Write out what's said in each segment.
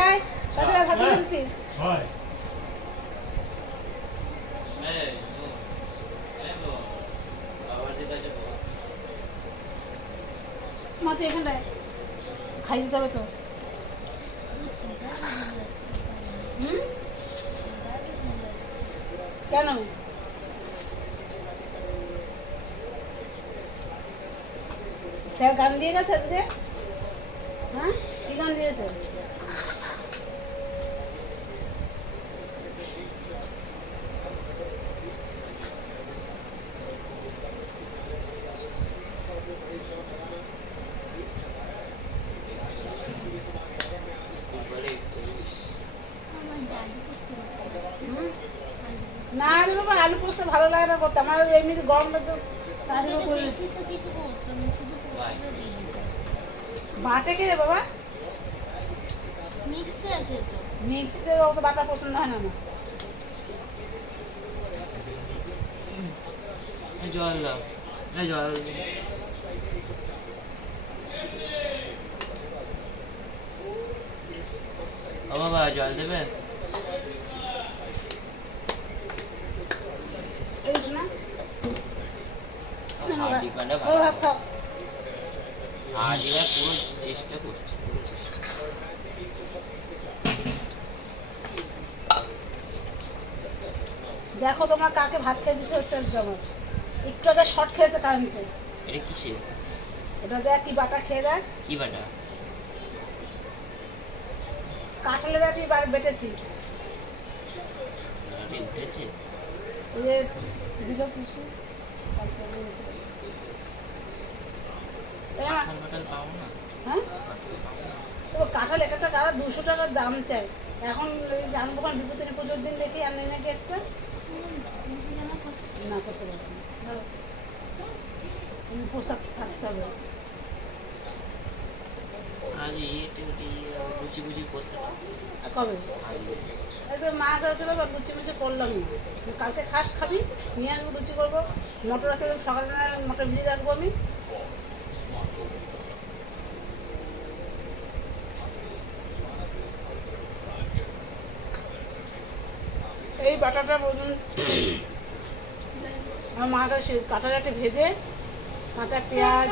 এই সাথে ভাত দিয়েছি হয় মা তুই এখানটায় খাই দিতে হবে তো কেন স্যার গান দিয়ে গেছে আজকে হ্যাঁ কি গান দিয়েছে না রে বাবা আলু পোস্ত ভালো লাগে না করতে আমার এমনিতে গরমটা তো বাটে কে রে বাবা মিক্সে আছে তো মিক্সে অত বাটা পছন্দ হয় না আমার জল দাও জল ও বাবা জল দেবে এই না হাড়িটা ও ভাত খাও হাড়িটা পুরো চেষ্টা করছে পুরো চেষ্টা দেখো তোমার কাকে ভাত খেয়ে দিতে হচ্ছে আজকে আমার একটু আগে শর্ট খেয়েছে কারেন্টে এটা কিসের ওটা দেখ কি বাটা খেয়ে দেখ কি বাটা কাঁঠালের আটি বেটেছি উঠেছে ওই যে দিল খুশি কাঁঠাল পাও না হ্যাঁ তো কাঁঠাল একটা কাদা 200 টাকার দাম চাই এখন ওই আনবো কারণ বিপত্তির পুজোর দিন দেখি আনলে নাকি একটা না করতে পারবো না পোশাক থাকতে হবে আজ লুচি বুচি করতে কবে আজকে মাছ আছে বাবা লুচি মুচি করলাম না কালকে খাস খাবি নিয়ে আসবো লুচি করবো মটর আছে সকালবেলা মটর ভিজিয়ে রাখবো আমি এই বাটাটা বলুন আমার মার কাছে কাঁটাটাতে ভেজে কাঁচা পেঁয়াজ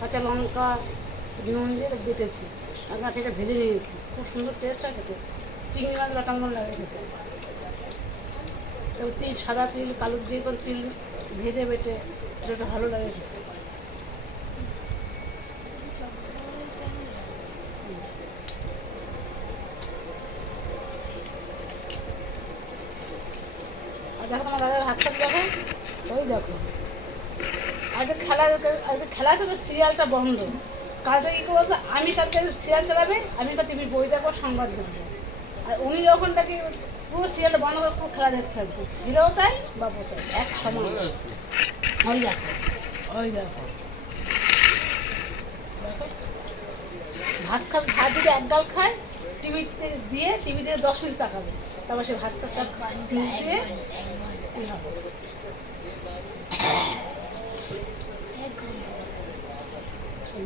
কাঁচা লঙ্কা নুন দিয়ে বেটেছি আর কাঁটাটা ভেজে নিয়েছি খুব সুন্দর টেস্ট হয় খেতে চিংড়ি মাছ বাটা মতো লাগে খেতে তিল সাদা তিল কালো যে কোনো তিল ভেজে বেটে সেটা ভালো লাগে খেতে আর দেখো তোমার দাদার হাত খাতে দেখো ওই দেখো আজকে খেলা আছে তো সিরিয়ালটা বন্ধ কালকে কী করবো আমি কালকে সিরিয়াল চালাবে আমি তো টিভির বই দেখবো সংবাদ দেখবো আর উনি যখন তাকে পুরো সিরিয়ালটা বন্ধ করে পুরো খেলা দেখছে আজকে ছিলেও তাই বাবু তাই এক সময় ওই দেখো ওই দেখো ভাত যদি এক গাল খায় টিভিতে দিয়ে টিভি থেকে 10 মিনিট তাকাবে তারপর সে ভাতটা দিয়ে কী হবে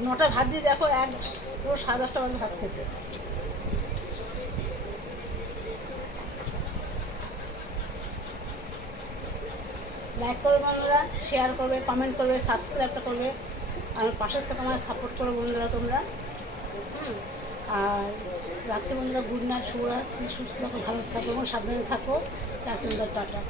9টা ভাত দিয়ে দেখো পুরো 10:30টা বাজে ভাত খেতে লাইক করবে বন্ধুরা শেয়ার করবে কমেন্ট করবে সাবস্ক্রাইবটা করবে আমার পাশের থেকে আমার সাপোর্ট করো বন্ধুরা তোমরা আর রাখছি বন্ধুরা গুড নাইট শুভরাত্রি সুস্থ থাকো ভালো থাকো এবং সাবধানে থাকো রাখছি বন্ধুরা টাটা